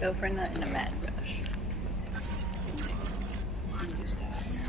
Go for a nut in a mad rush. Just out here.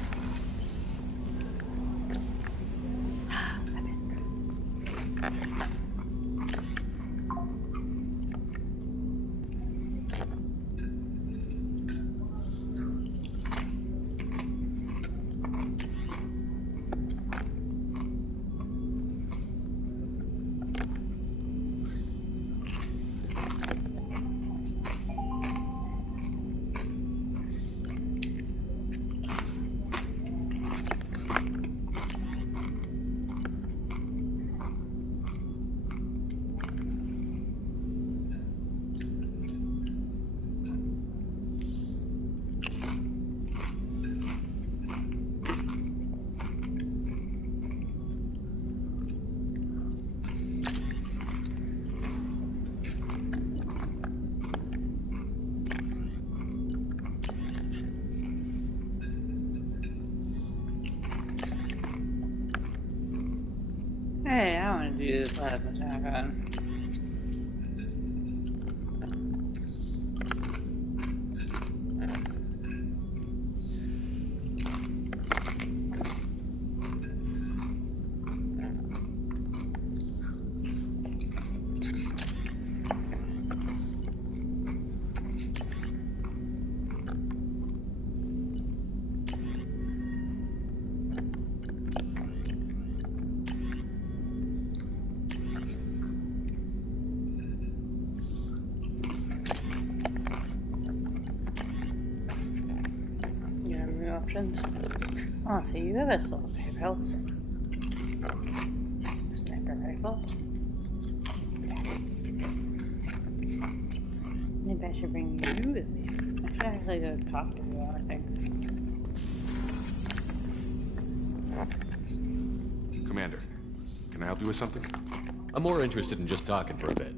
Hey, I want to do this last attack on. You have new options. Oh, so you have a solo paypals. Sniper rifle. Maybe I should bring you with me. I should actually go talk to you, I think. Commander, can I help you with something? I'm more interested in just talking for a bit.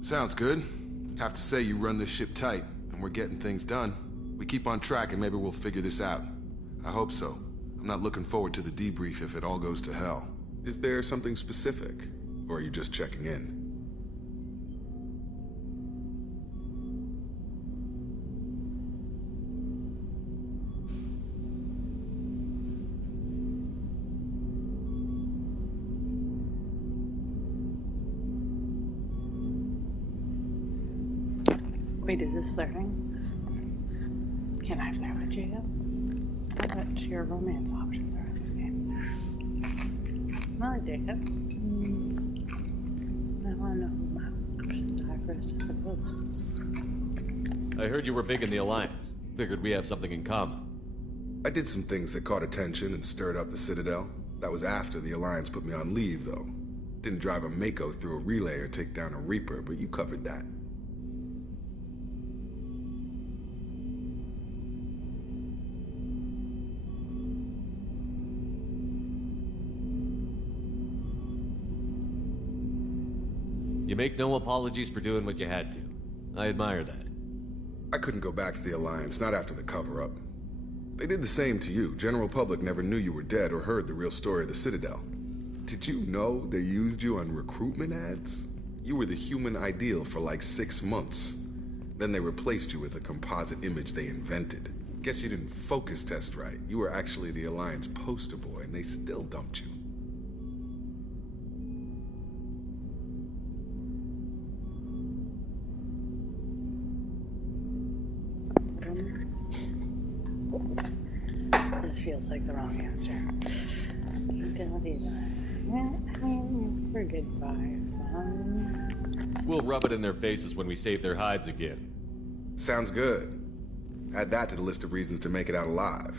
Sounds good. Have to say you run this ship tight, and we're getting things done. We keep on track and maybe we'll figure this out. I hope so. I'm not looking forward to the debrief if it all goes to hell. Is there something specific? Or are you just checking in? Wait, is this flirting? Can I flirt with Jacob? What your romance options are in this game? I like Jacob. I want to know who my options are first, I suppose. I heard you were big in the Alliance. Figured we have something in common. I did some things that caught attention and stirred up the Citadel. That was after the Alliance put me on leave, though. Didn't drive a Mako through a relay or take down a Reaper, but you covered that. You make no apologies for doing what you had to. I admire that. I couldn't go back to the Alliance, not after the cover-up. They did the same to you. General public never knew you were dead or heard the real story of the Citadel. Did you know they used you on recruitment ads? You were the human ideal for like 6 months. Then they replaced you with a composite image they invented. Guess you didn't focus test right. You were actually the Alliance poster boy, and they still dumped you. This feels like the wrong answer. Utility line. I mean, we're good vibes. We'll rub it in their faces when we save their hides again. Sounds good. Add that to the list of reasons to make it out alive.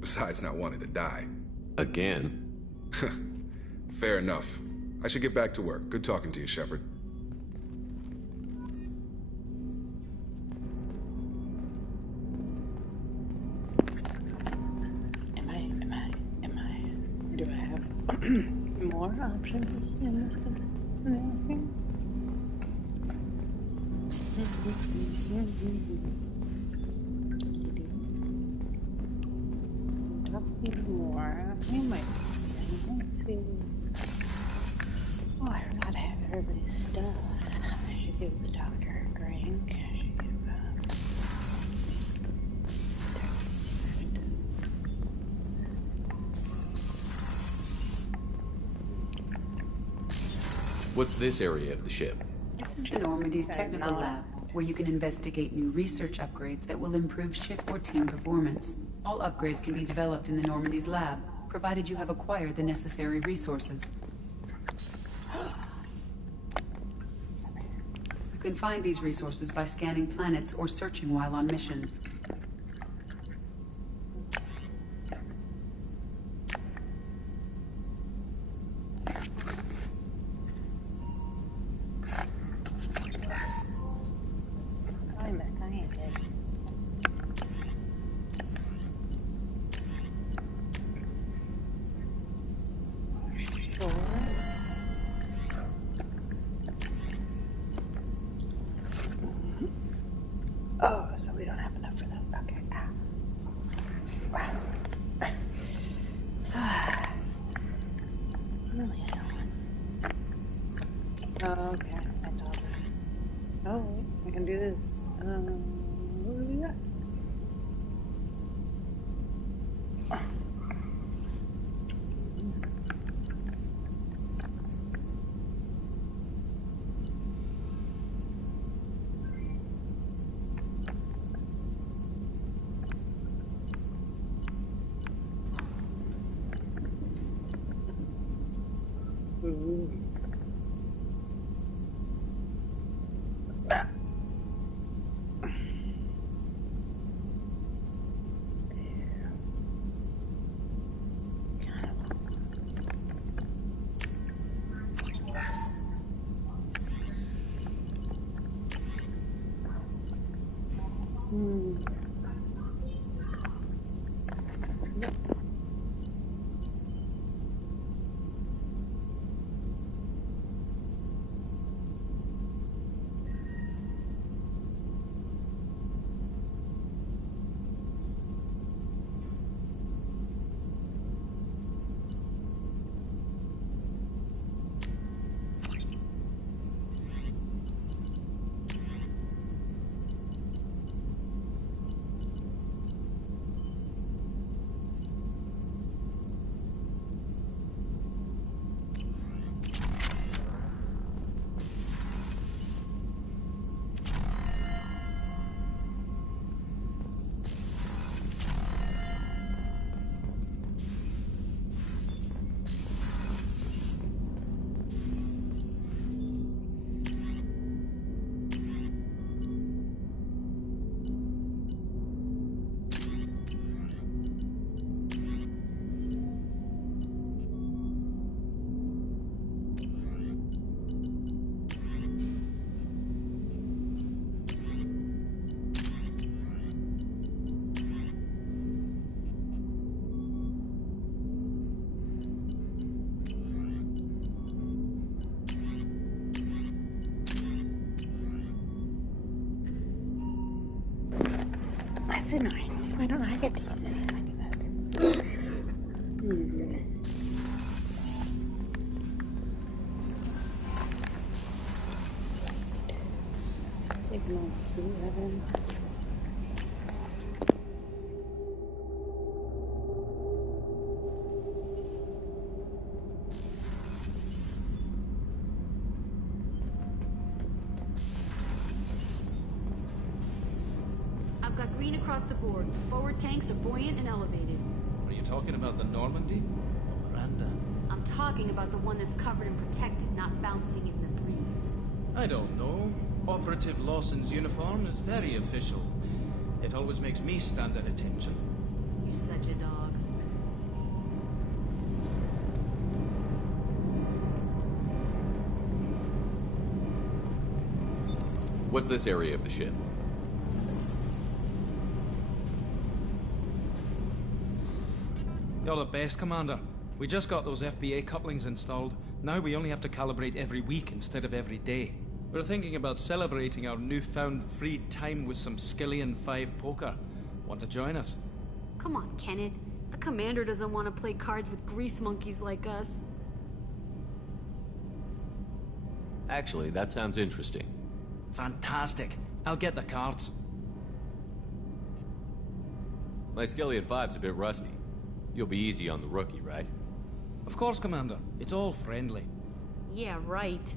Besides not wanting to die. Again? Fair enough. I should get back to work. Good talking to you, Shepard. Do I have more options in this game? Talking more. We might. Let's see. Oh, I forgot I have everybody's stuff. I should give the doctor a drink. I should give What's this area of the ship? This is the Normandy's technical lab, where you can investigate new research upgrades that will improve ship or team performance. All upgrades can be developed in the Normandy's lab, provided you have acquired the necessary resources. You can find these resources by scanning planets or searching while on missions. I'm a scientist. Sure. Oh, so we don't have enough for that. Okay. Wow. Really, I don't want. Okay, I spent all the. Oh, wait, I can do this. What do we got? Ooh. Ah. Hmm. That's annoying. Why don't I get to use any of my notes? Ignore the sweet ribbon. I've got green across the board. Forward tanks are buoyant and elevated. Are you talking about the Normandy? Or Miranda? I'm talking about the one that's covered and protected, not bouncing in the breeze. I don't know. Operative Lawson's uniform is very official. It always makes me stand at attention. You're such a dog. What's this area of the ship? You're the best, Commander. We just got those FBA couplings installed. Now we only have to calibrate every week instead of every day. We're thinking about celebrating our newfound free time with some Skillian 5 poker. Want to join us? Come on, Kenneth. The commander doesn't want to play cards with grease monkeys like us. Actually, that sounds interesting. Fantastic. I'll get the cards. My Skillian 5's a bit rusty. You'll be easy on the rookie, right? Of course, Commander. It's all friendly. Yeah, right.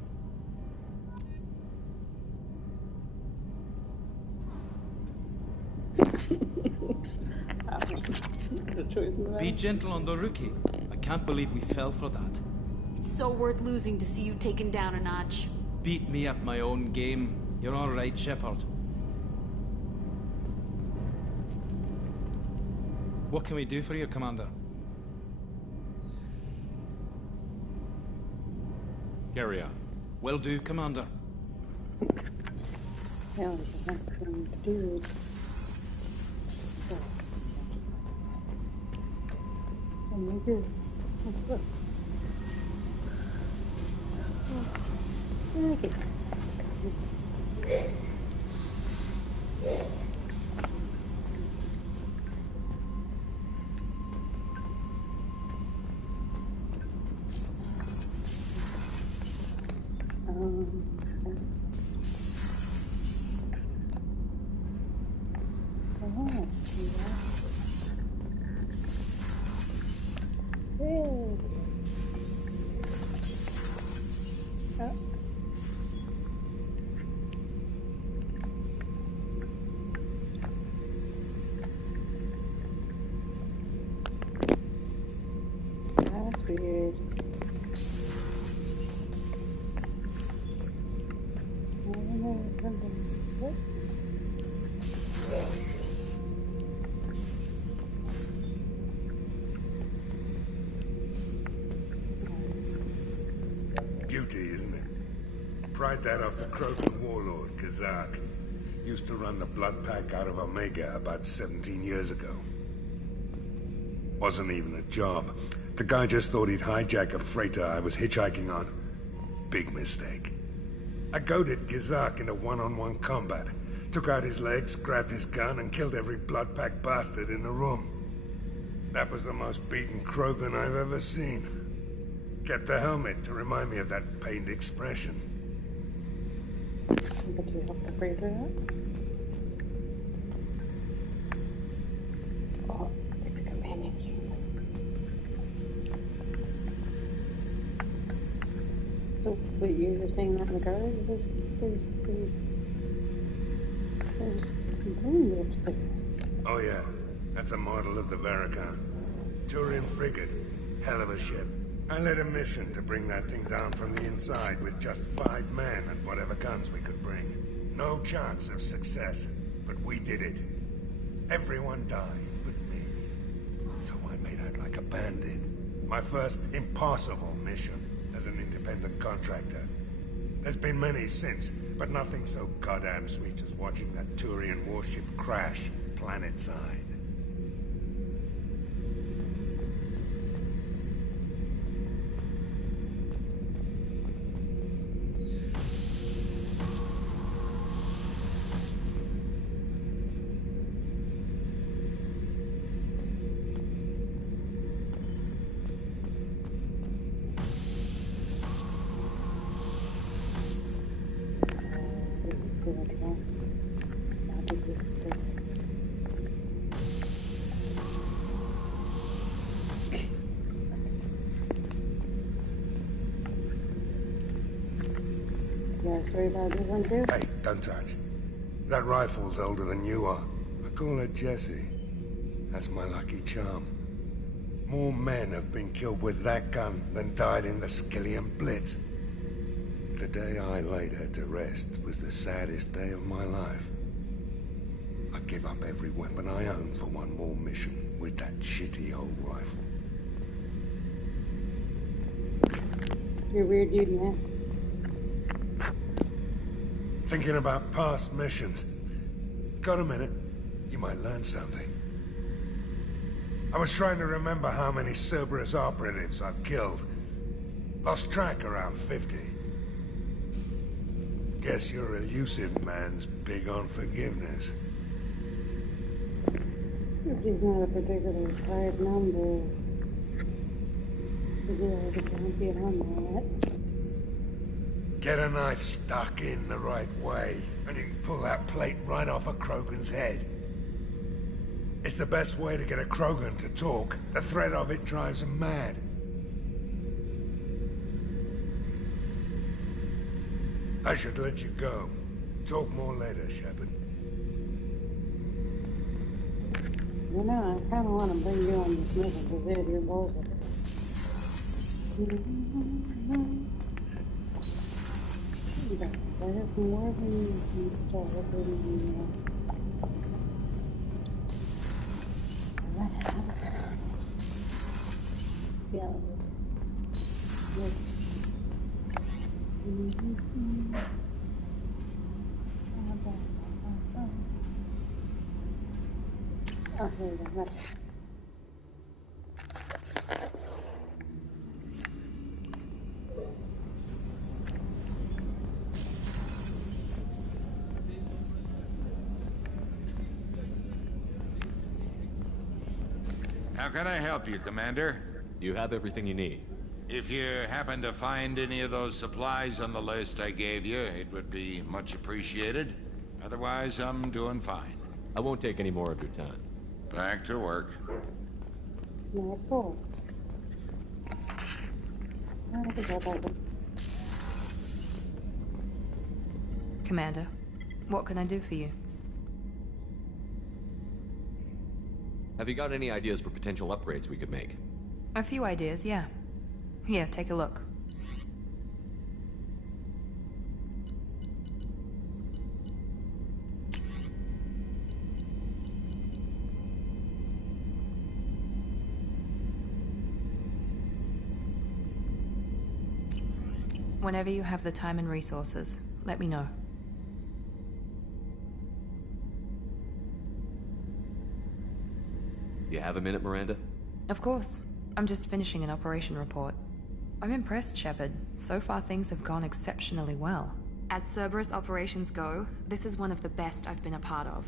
The choice in the Be matter. gentle on the rookie. I can't believe we fell for that. It's so worth losing to see you taken down a notch. Beat me at my own game. You're all right, Shepard. What can we do for you, Commander? Carry on. Will do, Commander. Yeah, because next thing to do is... Oh my god. Look. Okay. That's... Oh, yeah. Hey. Oh. That's weird. What? Beauty, isn't it? Pried that off the Krogan warlord, Kazak. Used to run the Blood Pack out of Omega about 17 years ago. Wasn't even a job. The guy just thought he'd hijack a freighter I was hitchhiking on. Big mistake. I goaded Kazak into one-on-one combat. Took out his legs, grabbed his gun, and killed every Blood Pack bastard in the room. That was the most beaten Krogan I've ever seen. Kept a helmet to remind me of that pained expression. But you have to breathe it out? Oh, it's a companion human. So, wait, you're saying that in the garden? There's companion upstairs. Oh yeah, that's a model of the Verican. Turian frigate. Hell of a ship. I led a mission to bring that thing down from the inside with just 5 men and whatever guns we could bring. No chance of success, but we did it. Everyone died but me. So I made out like a bandit. My first impossible mission as an independent contractor. There's been many since, but nothing so goddamn sweet as watching that Turian warship crash planet-side. Story about this one too? Hey, don't touch. That rifle's older than you are. I call her Jessie. That's my lucky charm. More men have been killed with that gun than died in the Skillian Blitz. The day I laid her to rest was the saddest day of my life. I'd give up every weapon I own for one more mission with that shitty old rifle. You're a weird dude, man. Thinking about past missions. Got a minute? You might learn something. I was trying to remember how many Cerberus operatives I've killed. Lost track around 50. Guess your elusive man's big on forgiveness. 50's not a particularly hard number. Yeah, we can't be on that. Get a knife stuck in the right way, and you can pull that plate right off a Krogan's head. It's the best way to get a Krogan to talk. The threat of it drives him mad. I should let you go. Talk more later, Shepard. You know, I kind of want to bring you on this mission because you're both of us. There's more than you can start with in what happened? Yeah. Oh, here we go. Right. How can I help you, Commander? You have everything you need. If you happen to find any of those supplies on the list I gave you, it would be much appreciated. Otherwise, I'm doing fine. I won't take any more of your time. Back to work. Not cool. Commander, what can I do for you? Have you got any ideas for potential upgrades we could make? A few ideas, yeah. Here, take a look. Whenever you have the time and resources, let me know. You have a minute, Miranda? Of course. I'm just finishing an operation report. I'm impressed, Shepard. So far things have gone exceptionally well. As Cerberus operations go, this is one of the best I've been a part of.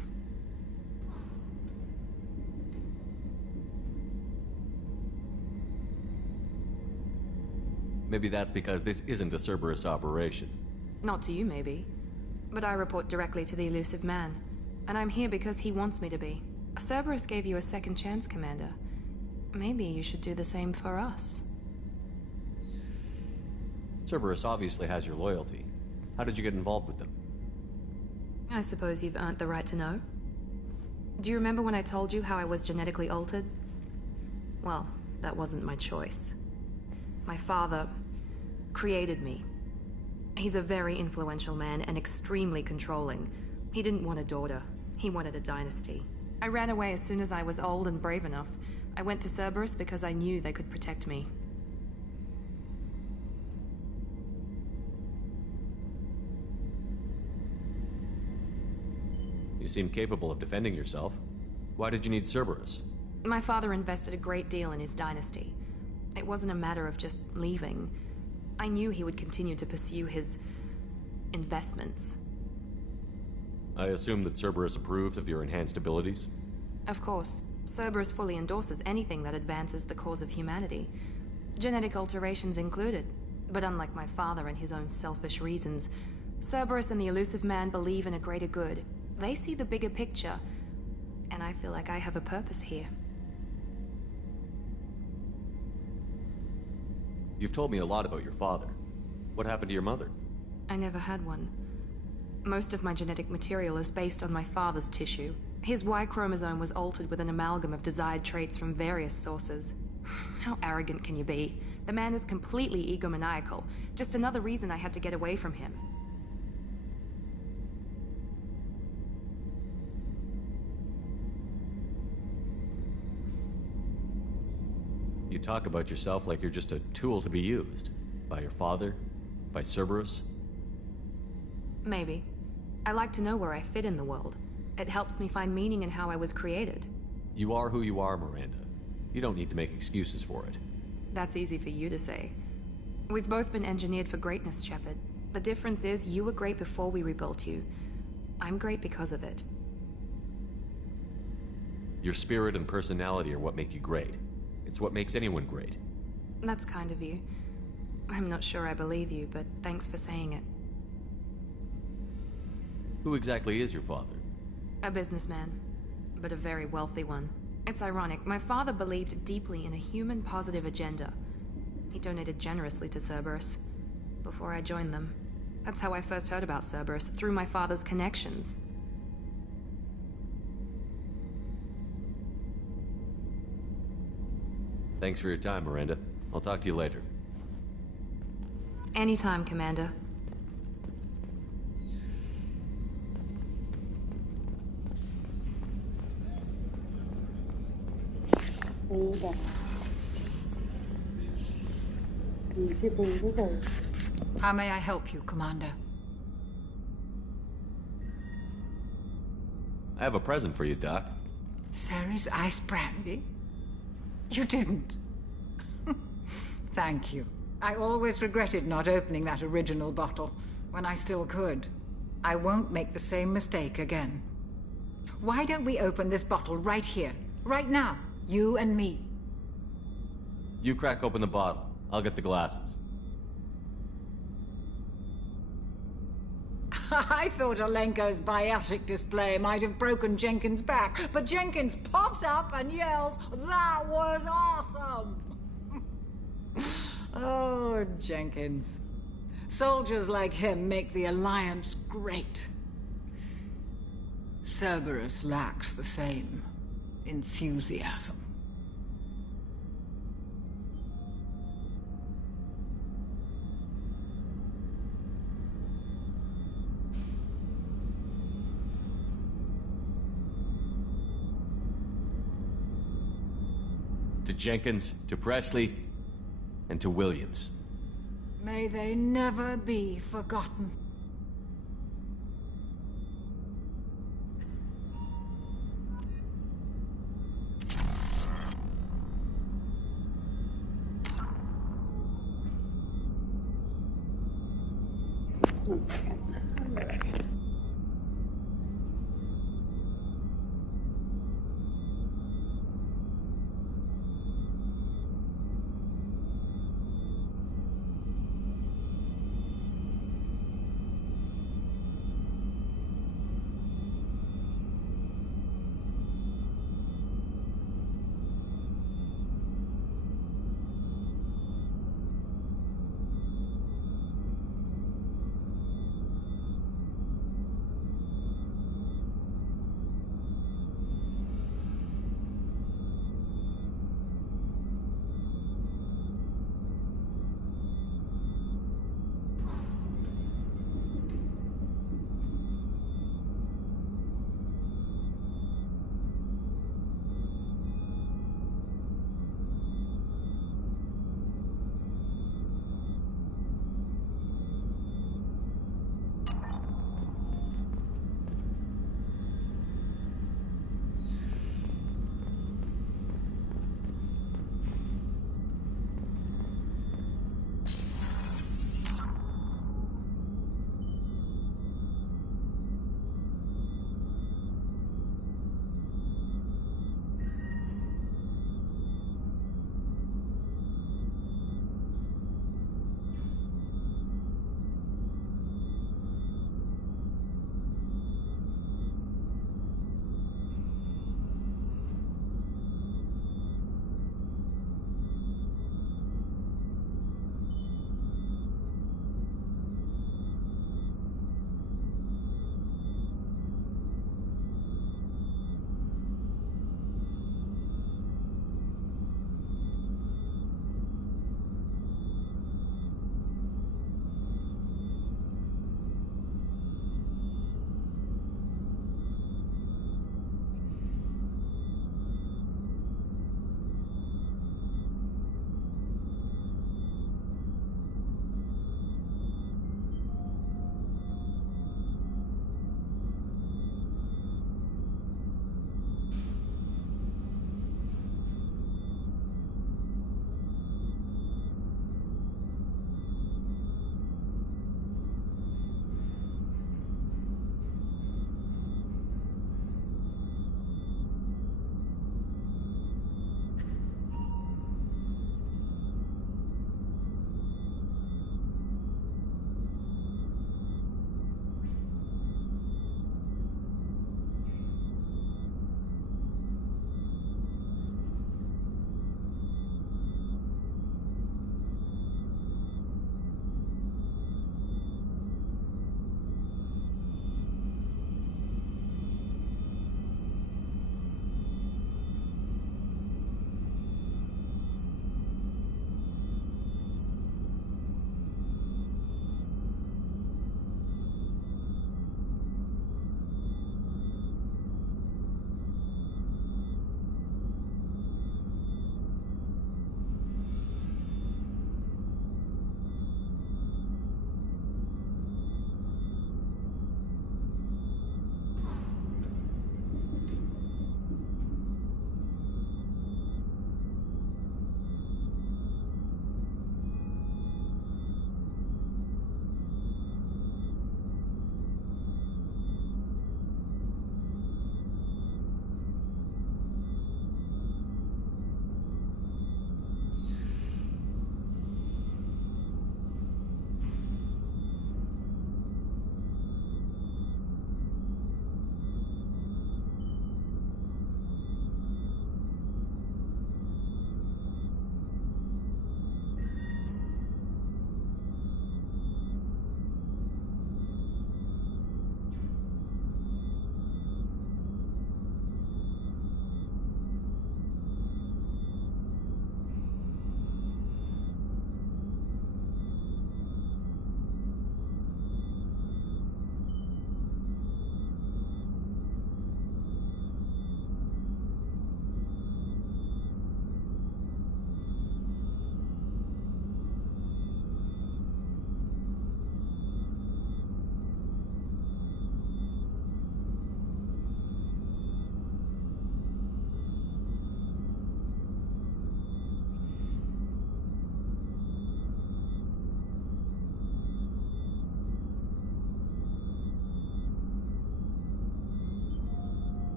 Maybe that's because this isn't a Cerberus operation. Not to you, maybe. But I report directly to the Elusive Man. And I'm here because he wants me to be. Cerberus gave you a second chance, Commander. Maybe you should do the same for us. Cerberus obviously has your loyalty. How did you get involved with them? I suppose you've earned the right to know. Do you remember when I told you how I was genetically altered? Well, that wasn't my choice. My father created me. He's a very influential man and extremely controlling. He didn't want a daughter. He wanted a dynasty. I ran away as soon as I was old and brave enough. I went to Cerberus because I knew they could protect me. You seem capable of defending yourself. Why did you need Cerberus? My father invested a great deal in his dynasty. It wasn't a matter of just leaving. I knew he would continue to pursue his investments. I assume that Cerberus approved of your enhanced abilities? Of course. Cerberus fully endorses anything that advances the cause of humanity. Genetic alterations included. But unlike my father and his own selfish reasons, Cerberus and the Elusive Man believe in a greater good. They see the bigger picture, and I feel like I have a purpose here. You've told me a lot about your father. What happened to your mother? I never had one. Most of my genetic material is based on my father's tissue. His Y chromosome was altered with an amalgam of desired traits from various sources. How arrogant can you be? The man is completely egomaniacal. Just another reason I had to get away from him. You talk about yourself like you're just a tool to be used. By your father? By Cerberus? Maybe. I like to know where I fit in the world. It helps me find meaning in how I was created. You are who you are, Miranda. You don't need to make excuses for it. That's easy for you to say. We've both been engineered for greatness, Shepard. The difference is you were great before we rebuilt you. I'm great because of it. Your spirit and personality are what make you great. It's what makes anyone great. That's kind of you. I'm not sure I believe you, but thanks for saying it. Who exactly is your father? A businessman, but a very wealthy one. It's ironic, my father believed deeply in a human-positive agenda. He donated generously to Cerberus before I joined them. That's how I first heard about Cerberus, through my father's connections. Thanks for your time, Miranda. I'll talk to you later. Anytime, Commander. How may I help you, Commander? I have a present for you, Doc. Ceres ice brandy? You didn't. Thank you. I always regretted not opening that original bottle when I still could. I won't make the same mistake again. Why don't we open this bottle right here, right now, you and me? You crack open the bottle. I'll get the glasses. I thought Alenko's biotic display might have broken Jenkins' back, but Jenkins pops up and yells, "That was awesome!" Oh, Jenkins. Soldiers like him make the Alliance great. Cerberus lacks the same enthusiasm. To Jenkins, to Presley, and to Williams. May they never be forgotten. One second. I'll be back.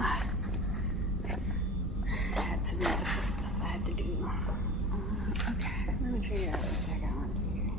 I had some medical stuff I had to do. Okay, let me figure out what I got on here.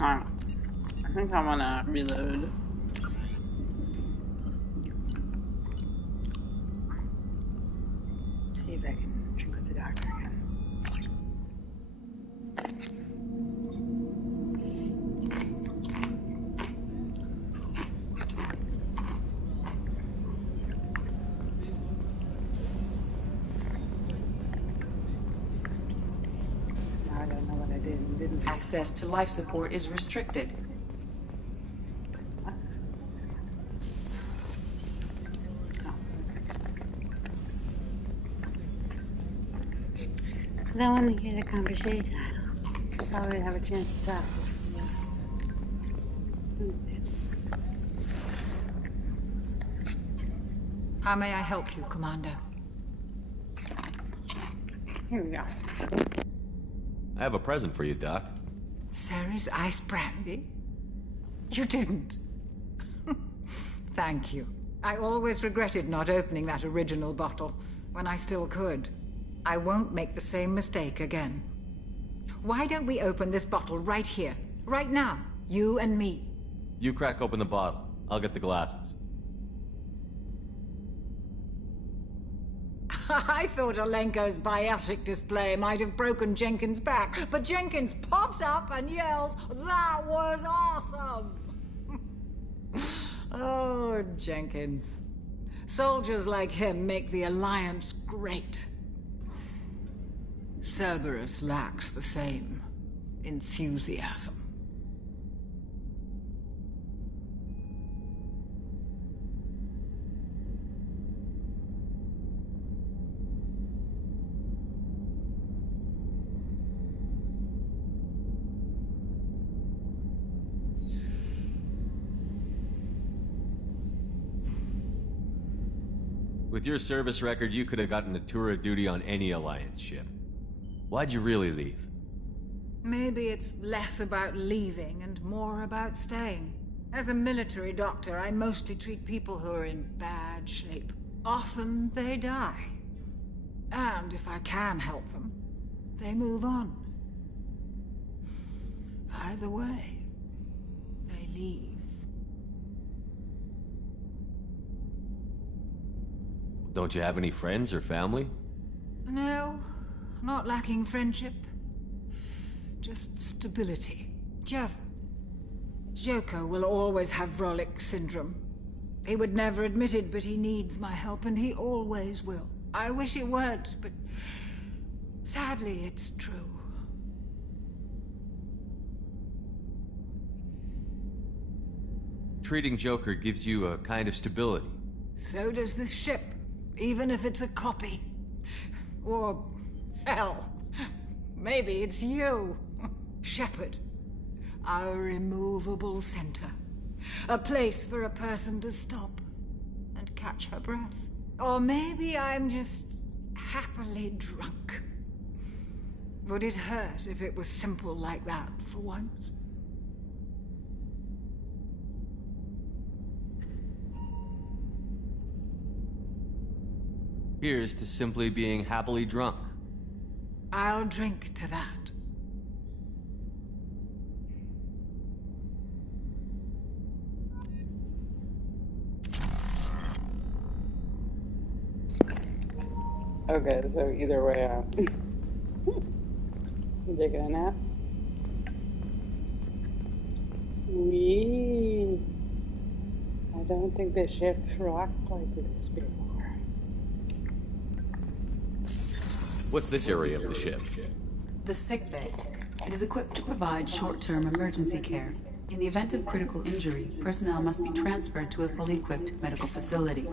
Ouch. I think I want to reload. See if I can drink with the doctor again. Now I don't know what I did and didn't. Access to life support is restricted. Because I want to hear the conversation. I thought we'd have a chance to talk. Let's see. How may I help you, Commander? Here we go. I have a present for you, Doc. Ceres ice brandy? You didn't. Thank you. I always regretted not opening that original bottle when I still could. I won't make the same mistake again. Why don't we open this bottle right here, right now, you and me? You crack open the bottle. I'll get the glasses. I thought Alenko's biotic display might have broken Jenkins' back, but Jenkins pops up and yells, "That was awesome!" Oh, Jenkins. Soldiers like him make the Alliance great. Cerberus lacks the same enthusiasm. With your service record, you could have gotten a tour of duty on any Alliance ship. Why'd you really leave? Maybe it's less about leaving and more about staying. As a military doctor, I mostly treat people who are in bad shape. Often they die. And if I can help them, they move on. Either way, they leave. Don't you have any friends or family? No, not lacking friendship. Just stability. Jeff, Joker will always have Vrolic syndrome. He would never admit it, but he needs my help, and he always will. I wish it weren't, but sadly, it's true. Treating Joker gives you a kind of stability. So does this ship, even if it's a copy. Or, hell, maybe it's you, Shepard. Our immovable center. A place for a person to stop and catch her breath. Or maybe I'm just happily drunk. Would it hurt if it was simple like that for once? Here's to simply being happily drunk. I'll drink to that. Okay, so either way, I'm taking a nap. Wee. I don't think the ship rocked like this before. What's this area of the ship? The sick bay. It is equipped to provide short-term emergency care. In the event of critical injury, personnel must be transferred to a fully equipped medical facility.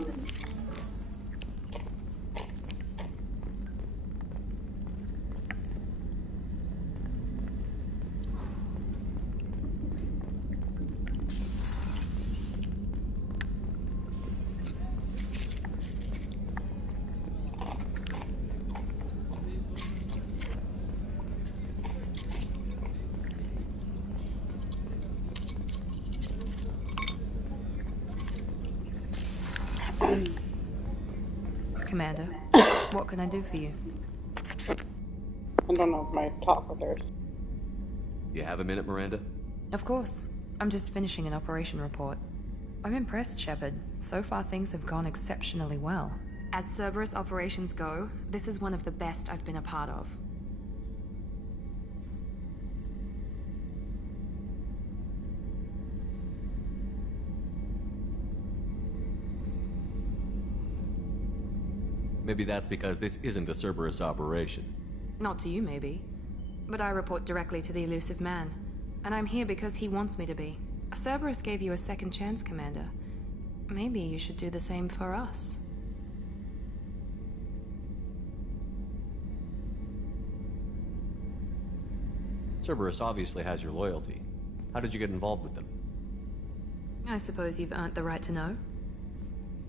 Commander, what can I do for you? I don't know if my talk with her. You have a minute, Miranda? Of course. I'm just finishing an operation report. I'm impressed, Shepard. So far things have gone exceptionally well. As Cerberus operations go, this is one of the best I've been a part of. Maybe that's because this isn't a Cerberus operation. Not to you, maybe. But I report directly to the Elusive Man. And I'm here because he wants me to be. Cerberus gave you a second chance, Commander. Maybe you should do the same for us. Cerberus obviously has your loyalty. How did you get involved with them? I suppose you've earned the right to know.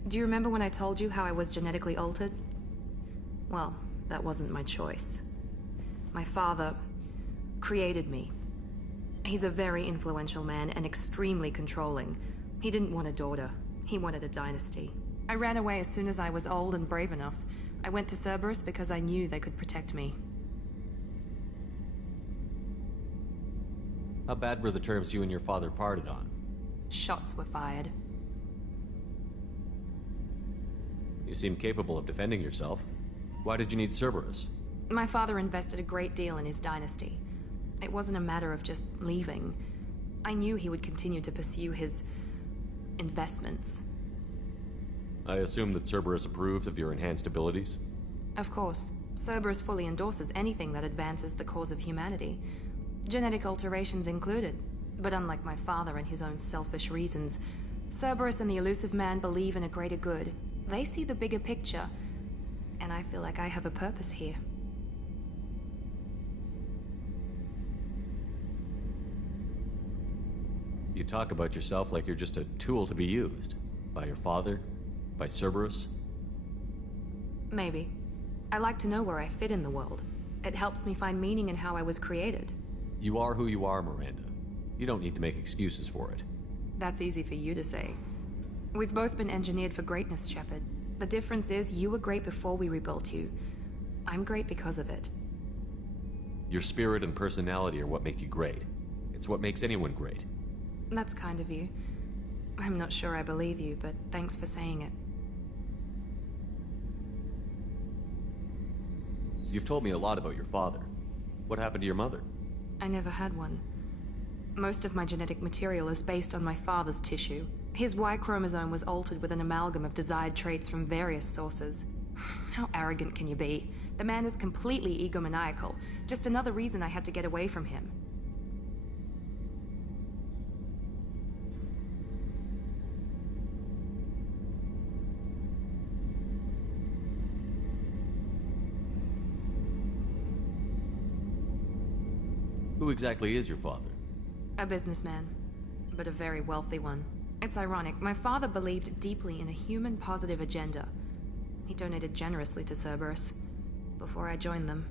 Do you remember when I told you how I was genetically altered? Well, that wasn't my choice. My father created me. He's a very influential man and extremely controlling. He didn't want a daughter. He wanted a dynasty. I ran away as soon as I was old and brave enough. I went to Cerberus because I knew they could protect me. How bad were the terms you and your father parted on? Shots were fired. You seem capable of defending yourself. Why did you need Cerberus? My father invested a great deal in his dynasty. It wasn't a matter of just leaving. I knew he would continue to pursue his investments. I assume that Cerberus approved of your enhanced abilities? Of course. Cerberus fully endorses anything that advances the cause of humanity. Genetic alterations included. But unlike my father and his own selfish reasons, Cerberus and the Elusive Man believe in a greater good. They see the bigger picture, and I feel like I have a purpose here. You talk about yourself like you're just a tool to be used. By your father? By Cerberus? Maybe. I like to know where I fit in the world. It helps me find meaning in how I was created. You are who you are, Miranda. You don't need to make excuses for it. That's easy for you to say. We've both been engineered for greatness, Shepard. The difference is you were great before we rebuilt you. I'm great because of it. Your spirit and personality are what make you great. It's what makes anyone great. That's kind of you. I'm not sure I believe you, but thanks for saying it. You've told me a lot about your father. What happened to your mother? I never had one. Most of my genetic material is based on my father's tissue. His Y chromosome was altered with an amalgam of desired traits from various sources. How arrogant can you be? The man is completely egomaniacal. Just another reason I had to get away from him. Who exactly is your father? A businessman, but a very wealthy one. It's ironic, my father believed deeply in a human-positive agenda. He donated generously to Cerberus before I joined them.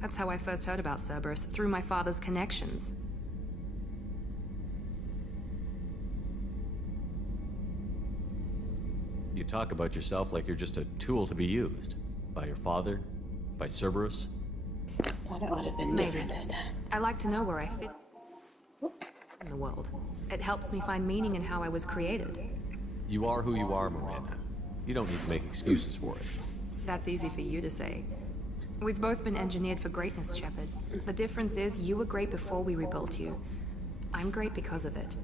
That's how I first heard about Cerberus, through my father's connections. You talk about yourself like you're just a tool to be used. By your father? By Cerberus? Thought it would have been different this time. I like to know where I fit in the world. It helps me find meaning in how I was created. You are who you are, Miranda. You don't need to make excuses for it. That's easy for you to say. We've both been engineered for greatness, Shepard. The difference is you were great before we rebuilt you. I'm great because of it.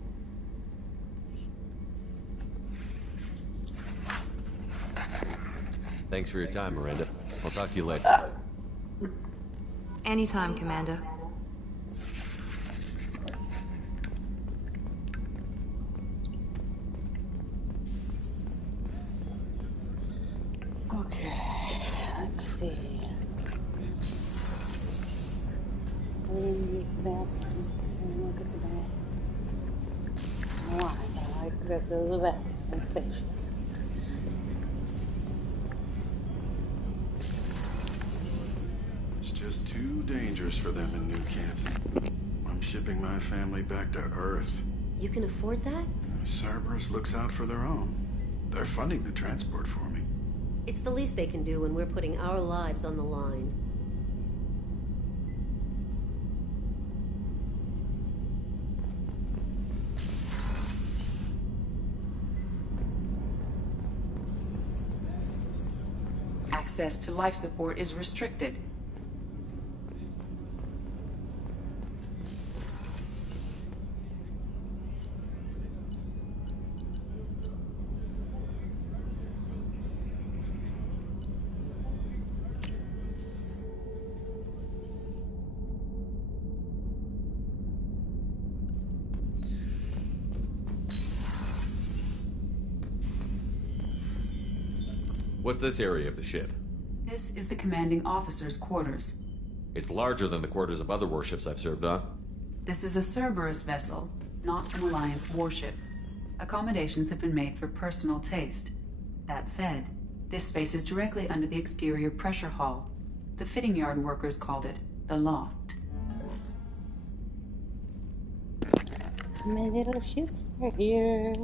Thanks for your time, Miranda. I'll talk to you later. Anytime, Commander. Okay, let's see. Look at the bathroom. Why? I forgot to go to the bathroom in spaceship. It's just too dangerous for them in New Canton. I'm shipping my family back to Earth. You can afford that? Cerberus looks out for their own. They're funding the transport for me. It's the least they can do when we're putting our lives on the line. Access to life support is restricted. What's this area of the ship? This is the commanding officer's quarters. It's larger than the quarters of other warships I've served on. This is a Cerberus vessel, not an Alliance warship. Accommodations have been made for personal taste. That said, this space is directly under the exterior pressure hull. The fitting yard workers called it the loft. My little ships are here.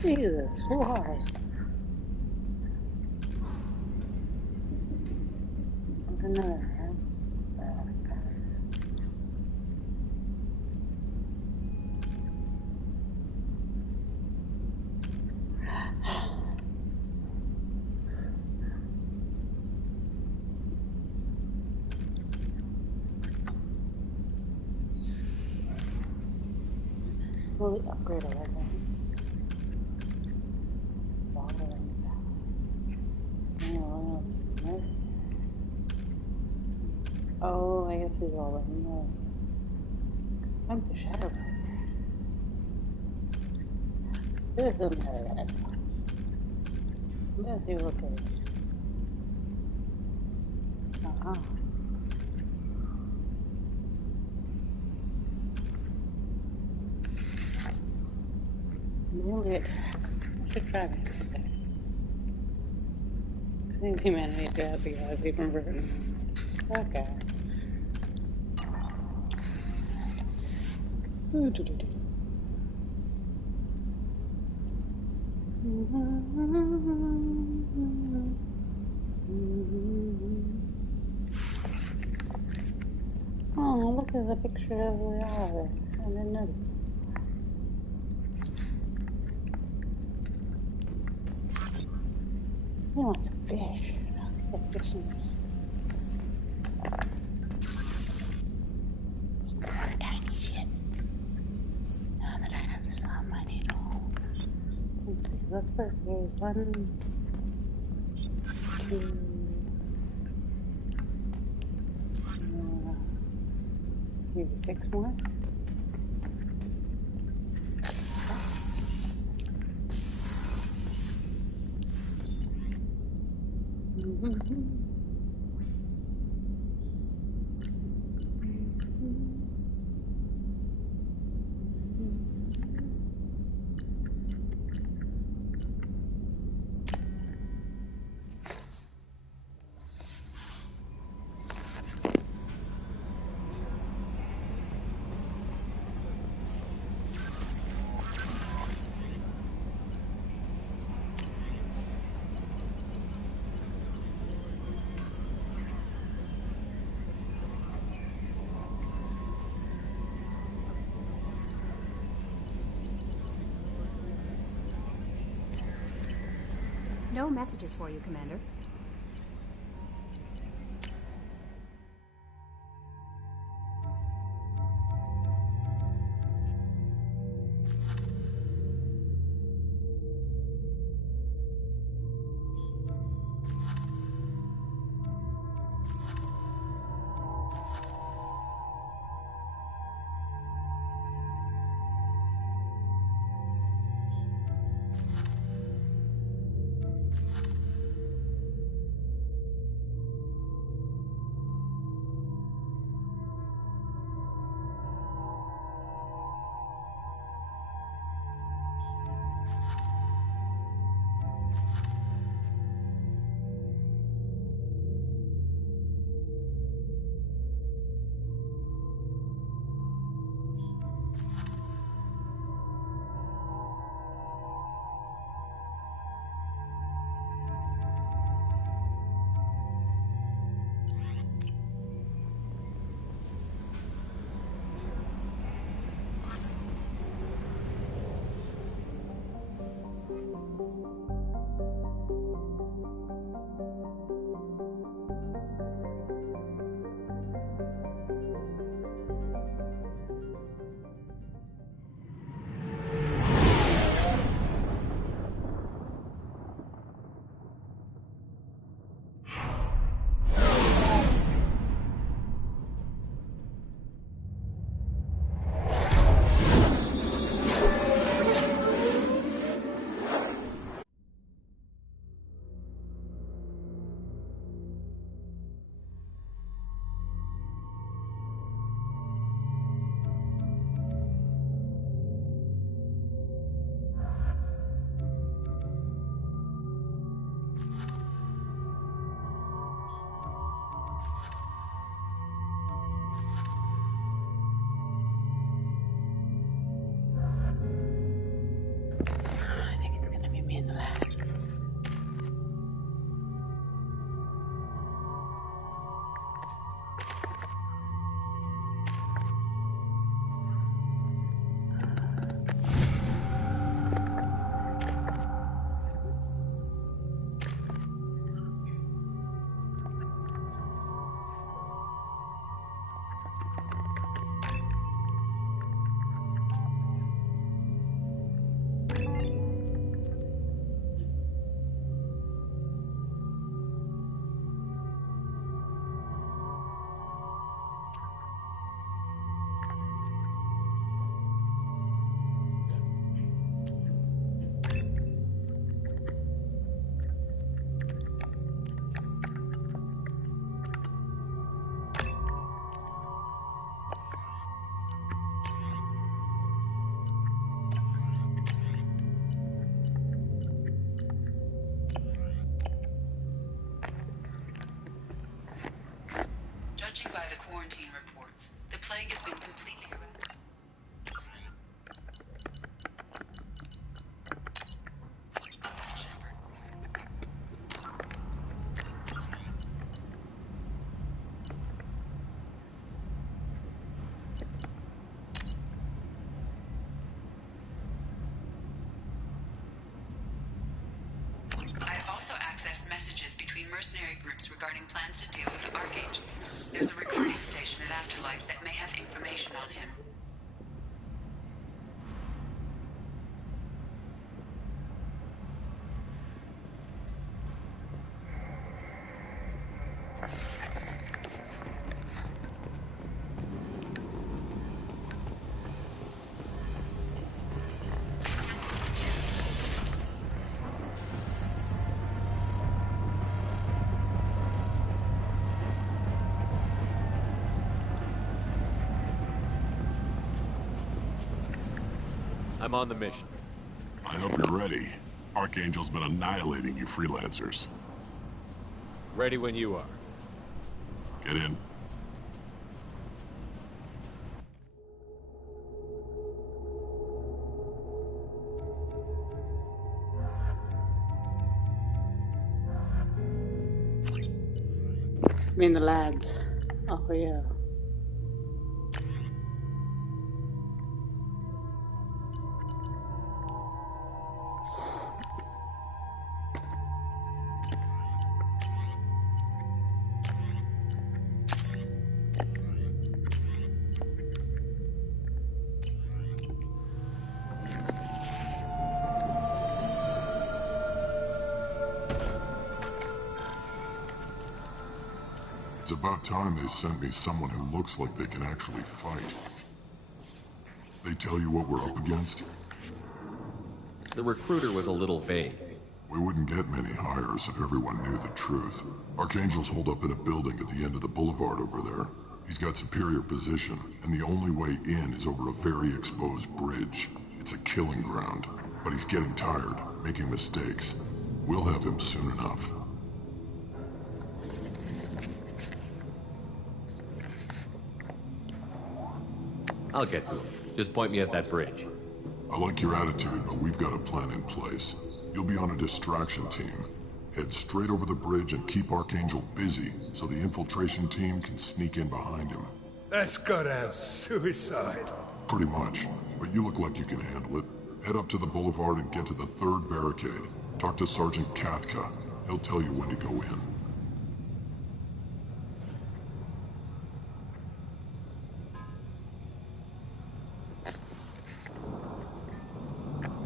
Jesus, why? Another hand. Fully upgrade everything. Oh, I guess he's all in there. I'm the shadow. This isn't bad. Let's see what's in. Nailed it. I should try it. Same humanity to happy guys, even Britain. Okay. fuck is a picture of the otter? I didn't notice. He wants a fish. I'll get fishing. Tiny ships. Now that I have this on my needle. Let's see. Looks like there's 1, 2. Maybe 6 more. No messages for you, Commander. mercenary groups regarding plans to deal with Archangel. There's a recruiting station at Afterlife that may have information on him. I'm on the mission. I hope you're ready. Archangel's been annihilating you freelancers. Ready when you are. Get in. I mean the lads. Oh yeah. It's about time they sent me someone who looks like they can actually fight. They tell you what we're up against? The recruiter was a little vague. We wouldn't get many hires if everyone knew the truth. Archangel's holed up in a building at the end of the boulevard over there. He's got superior position, and the only way in is over a very exposed bridge. It's a killing ground, but he's getting tired, making mistakes. We'll have him soon enough. I'll get to him. Just point me at that bridge. I like your attitude, but we've got a plan in place. You'll be on a distraction team. Head straight over the bridge and keep Archangel busy, so the infiltration team can sneak in behind him. That's goddamn suicide. Pretty much, but you look like you can handle it. Head up to the boulevard and get to the third barricade. Talk to Sergeant Katka. He'll tell you when to go in.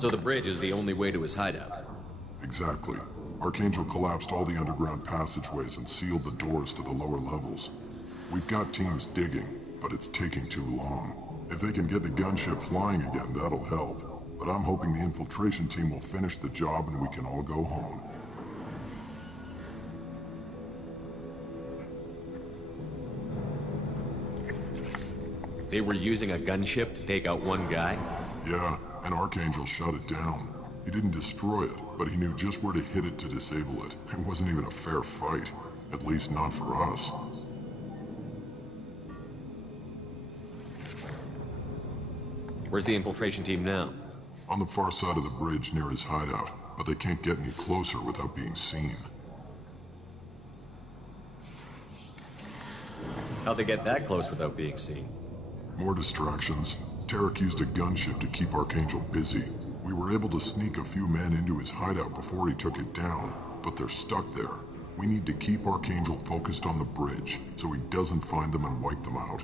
So the bridge is the only way to his hideout? Exactly. Archangel collapsed all the underground passageways and sealed the doors to the lower levels. We've got teams digging, but it's taking too long. If they can get the gunship flying again, that'll help. But I'm hoping the infiltration team will finish the job and we can all go home. They were using a gunship to take out one guy? Yeah, and Archangel shot it down. He didn't destroy it, but he knew just where to hit it to disable it. It wasn't even a fair fight. At least not for us. Where's the infiltration team now? On the far side of the bridge near his hideout, but they can't get any closer without being seen. How'd they get that close without being seen? More distractions. Tarek used a gunship to keep Archangel busy. We were able to sneak a few men into his hideout before he took it down, but they're stuck there. We need to keep Archangel focused on the bridge, so he doesn't find them and wipe them out.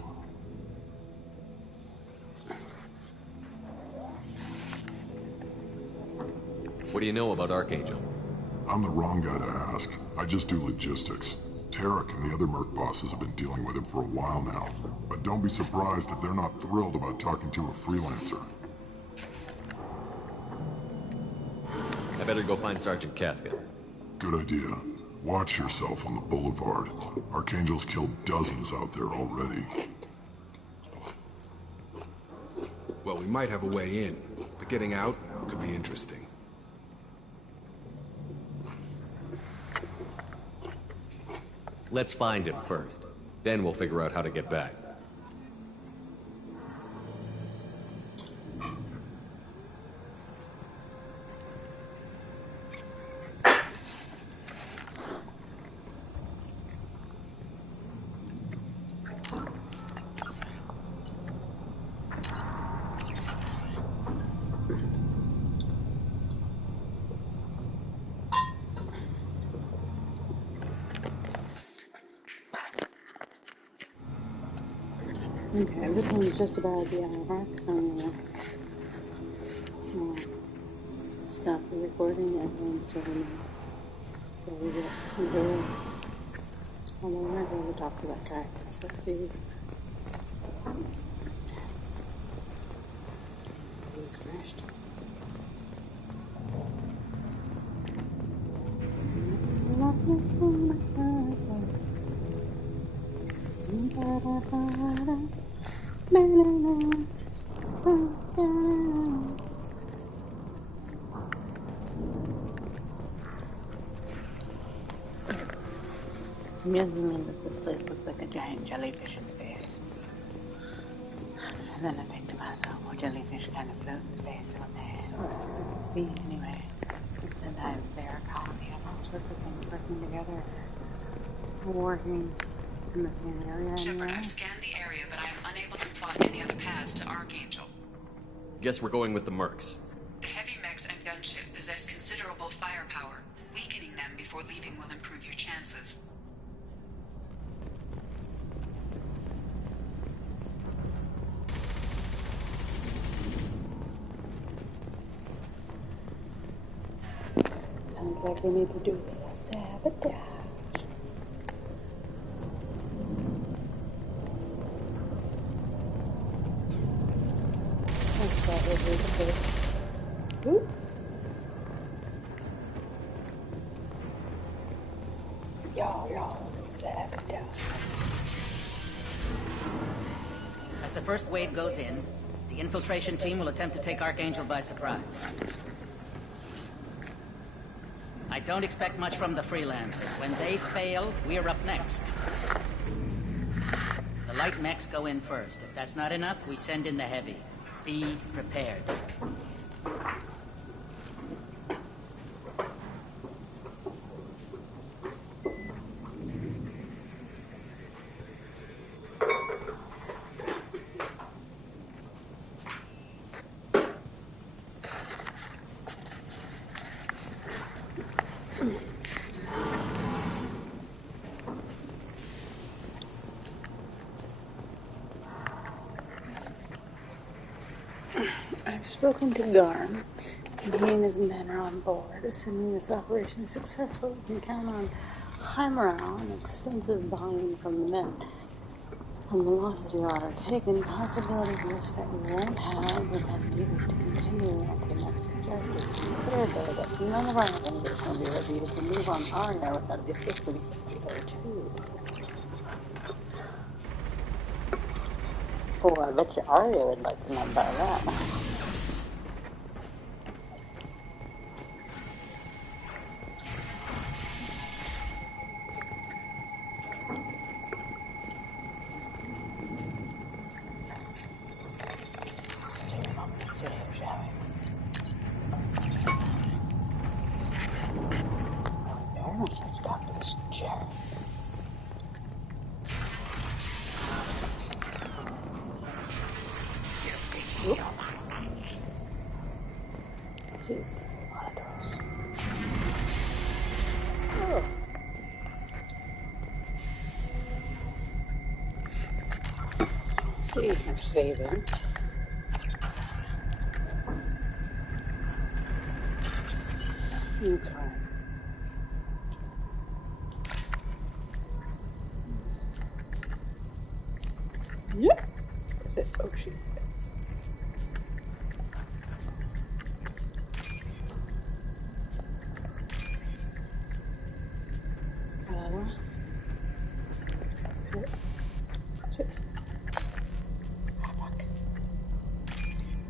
What do you know about Archangel? I'm the wrong guy to ask. I just do logistics. Tarek and the other merc bosses have been dealing with him for a while now. But don't be surprised if they're not thrilled about talking to a freelancer. I better go find Sergeant Katka. Good idea. Watch yourself on the boulevard. Archangel's killed dozens out there already. Well, we might have a way in, but getting out could be interesting. Let's find him first. Then we'll figure out how to get back. Okay, everything's just about the hour, so I'm gonna stop the recording and then start a minute. So we get into I'm gonna go talk to that guy. Let's see. He's finished. I'm guessing that this place looks like a giant jellyfish in space. And then I think to myself, well, jellyfish kind of float in space, don't they? Or at sea, anyway. And sometimes they're a colony of all sorts of things working together, or working in the same area. Shepard, anyway. I've scanned the area, but I am unable to plot any other paths to Archangel. Guess we're going with the Mercs. The heavy mechs and gunship possess considerable firepower. Weakening them before leaving will improve your chances. Sounds like we need to do a sabotage. That's probably the case. Oop. Yo, sabotage. As the first wave goes in, the infiltration team will attempt to take Archangel by surprise. I don't expect much from the freelancers. When they fail, we're up next. The light mechs go in first. If that's not enough, we send in the heavy. Be prepared. I've spoken to Garm, and he and his men are on board. Assuming this operation is successful, we can count on high morale and extensive buy-in from the men. When the losses we are taken, possibility exists that we won't have the men needed to continue on to the next objective. Consider, though, that none of our enemies will be ready to move on Arya without the assistance of the other two. Oh, I bet you Arya would like to know about that. Jesus, a lot of doors. Oh. See, I'm saving. Okay. Yep. Is it? Oh, shoot.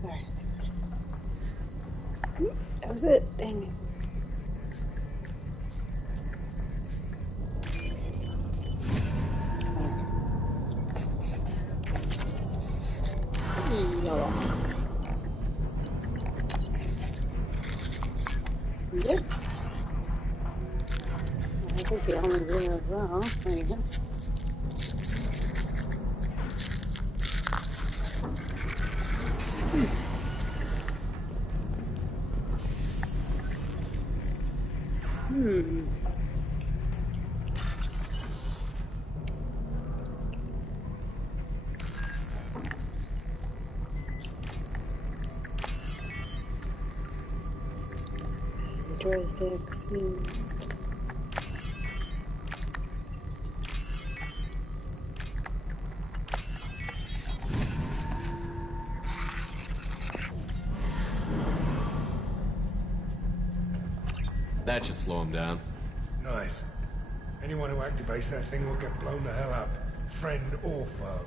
Sorry. That was it. Dang it. Yep. I think the only room as well. There you go. characteristics. That should slow him down. Nice. Anyone who activates that thing will get blown the hell up. Friend or foe.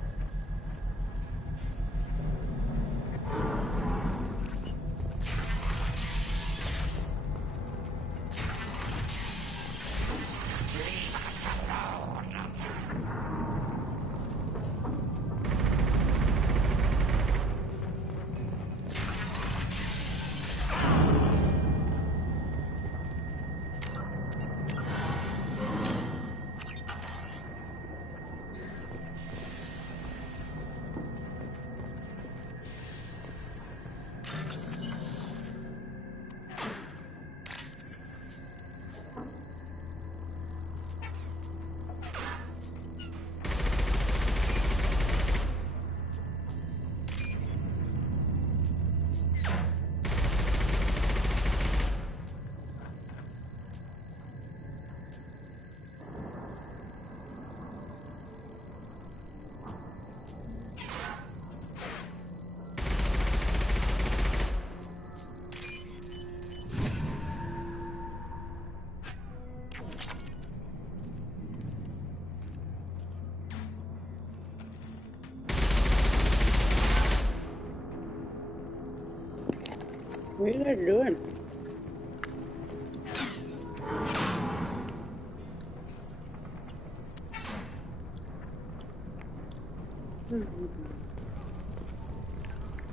What are you guys doing?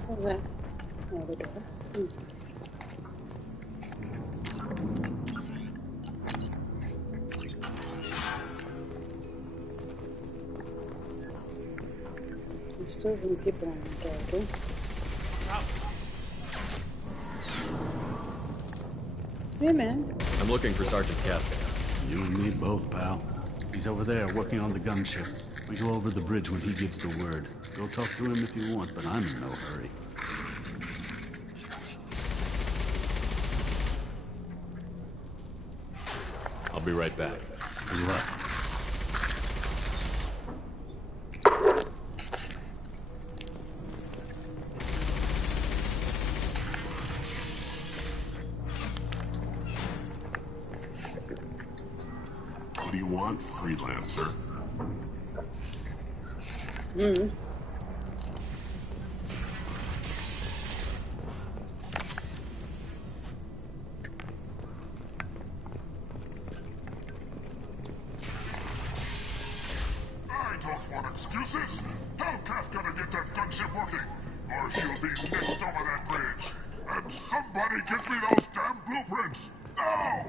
What's that? Oh, the door. There's still some people on the door, too. Hey, man. I'm looking for Sergeant Kevin. You and me both, pal. He's over there working on the gunship. We go over the bridge when he gives the word. Go talk to him if you want, but I'm in no hurry. I'll be right back. Good luck. What do you want, freelancer? I don't want excuses. Tell Kafka to get that gunship working, or he'll be next over that bridge. And somebody get me those damn blueprints! Now!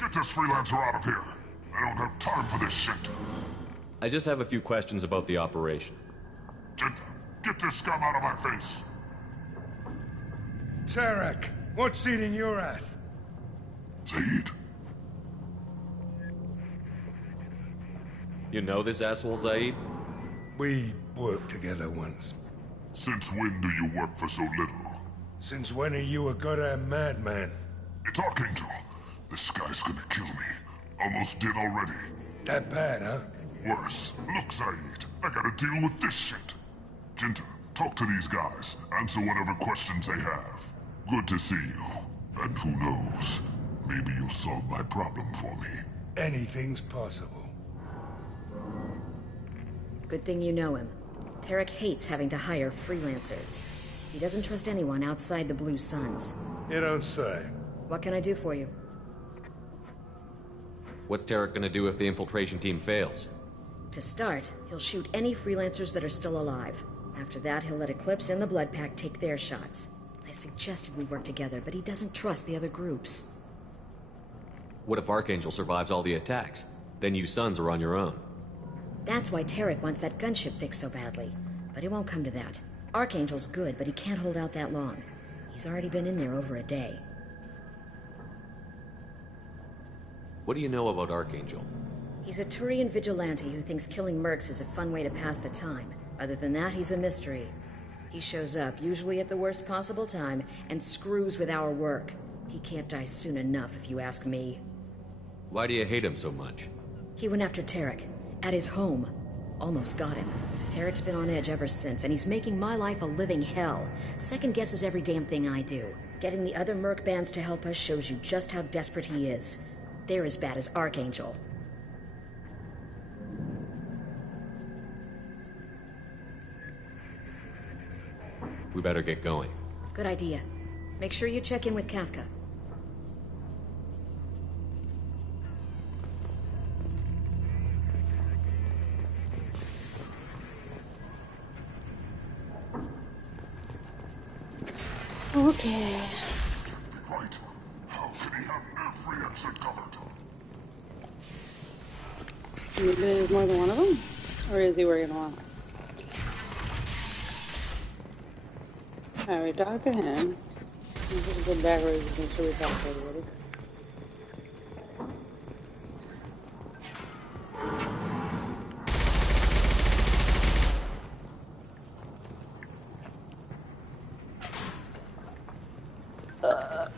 Get this freelancer out of here. I don't have time for this shit. I just have a few questions about the operation. Genta, get this scum out of my face. Tarek, what's eating your ass? Zaid. You know this asshole, Zaid? We worked together once. Since when do you work for so little? Since when are you a goddamn madman? It's Archangel. This guy's gonna kill me. Almost did already. That bad, huh? Worse. Look, Zaid, I gotta deal with this shit. Genta, talk to these guys. Answer whatever questions they have. Good to see you. And who knows, maybe you'll solve my problem for me. Anything's possible. Good thing you know him. Tarek hates having to hire freelancers. He doesn't trust anyone outside the Blue Suns. You don't say. What can I do for you? What's Tarek gonna do if the infiltration team fails? To start, he'll shoot any freelancers that are still alive. After that, he'll let Eclipse and the Blood Pack take their shots. I suggested we work together, but he doesn't trust the other groups. What if Archangel survives all the attacks? Then you Sons are on your own. That's why Tarek wants that gunship fixed so badly. But it won't come to that. Archangel's good, but he can't hold out that long. He's already been in there over a day. What do you know about Archangel? He's a Turian vigilante who thinks killing mercs is a fun way to pass the time. Other than that, he's a mystery. He shows up, usually at the worst possible time, and screws with our work. He can't die soon enough, if you ask me. Why do you hate him so much? He went after Tarek, at his home. Almost got him. Tarek's been on edge ever since, and he's making my life a living hell. Second guesses every damn thing I do. Getting the other merc bands to help us shows you just how desperate he is. They're as bad as Archangel. We better get going. Good idea. Make sure you check in with Kafka. Okay. Right. How can he have every exit covered? Maybe there's more than one of them? Or is he working alone? Alright, we talked to him. Let's just go backwards and make sure we talk to everybody.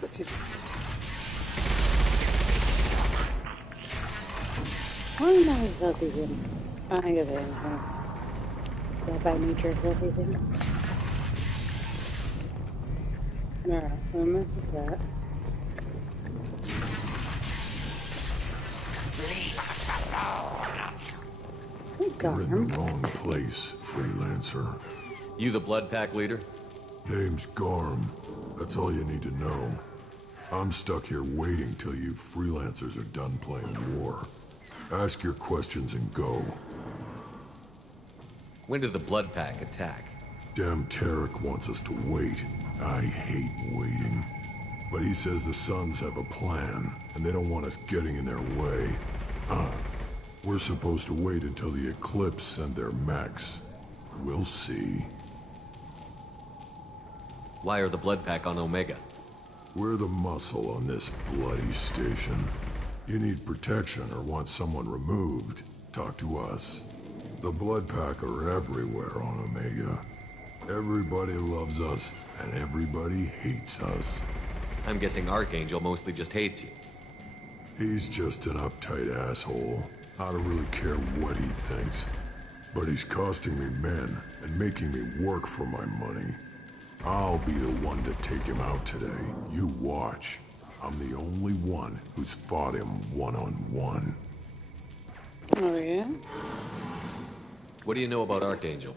Excuse me. Why am I a healthy thing? I think it's anything. That by nature of healthy things. Alright, we'll mess with that. Leave us alone! You're in the wrong place, freelancer. You the Blood Pack leader? Name's Garm. That's all you need to know. I'm stuck here waiting till you freelancers are done playing war. Ask your questions and go. When did the Blood Pack attack? Damn Tarek wants us to wait. I hate waiting. But he says the Sons have a plan, and they don't want us getting in their way. We're supposed to wait until the Eclipse send their mechs. We'll see. Why are the Blood Pack on Omega? We're the muscle on this bloody station. You need protection or want someone removed, talk to us. The Blood Pack are everywhere on Omega. Everybody loves us, and everybody hates us. I'm guessing Archangel mostly just hates you. He's just an uptight asshole. I don't really care what he thinks. But he's costing me men and making me work for my money. I'll be the one to take him out today. You watch. I'm the only one who's fought him one-on-one. Oh, yeah? What do you know about Archangel?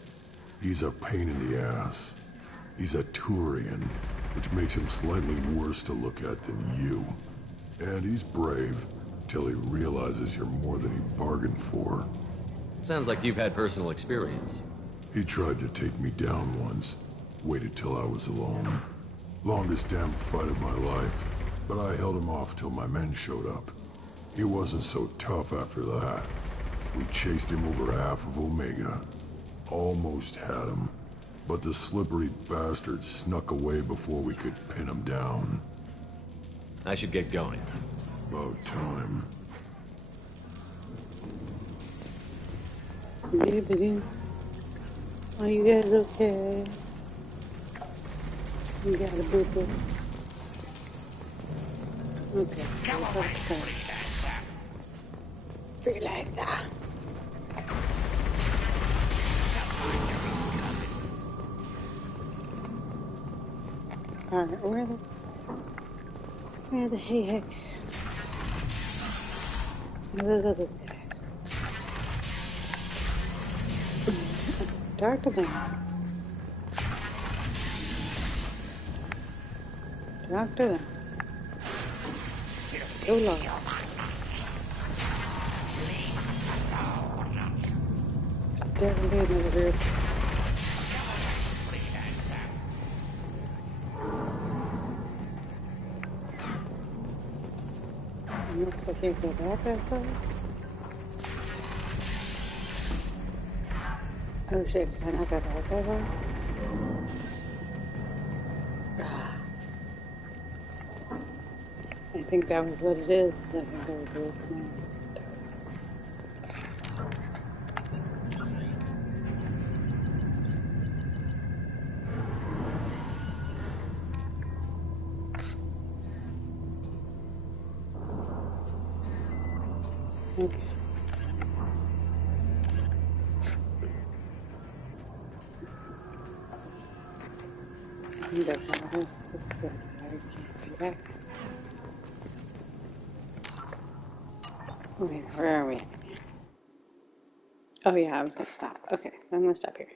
He's a pain in the ass. He's a Turian, which makes him slightly worse to look at than you. And he's brave, till he realizes you're more than he bargained for. Sounds like you've had personal experience. He tried to take me down once. Waited till I was alone. Longest damn fight of my life. But I held him off till my men showed up. He wasn't so tough after that. We chased him over half of Omega. Almost had him. But the slippery bastard snuck away before we could pin him down. I should get going. About time. Bibbidi. Are you guys okay? You got a boo-boo. Okay. Come away, Free like that. Alright, where the heck? Look at this guy. Darker than. Darker than. So long. Definitely another group. Looks like you go back that far. Oh shit, can I go back that far? I think that was what it is. I think that was what it was. Okay. I think that's all this. This is good. I can't go back. Okay, where are we at? Oh yeah, I was gonna stop. Okay, so I'm gonna stop here.